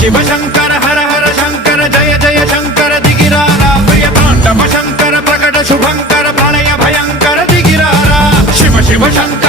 शिव शंकर हर हर शंकर जय जय शंकर दिगिरारा प्रिय तांडव शंकर प्रकट शुभंकर प्रलय भयंकर दिगिरारा शिव शिव शंकर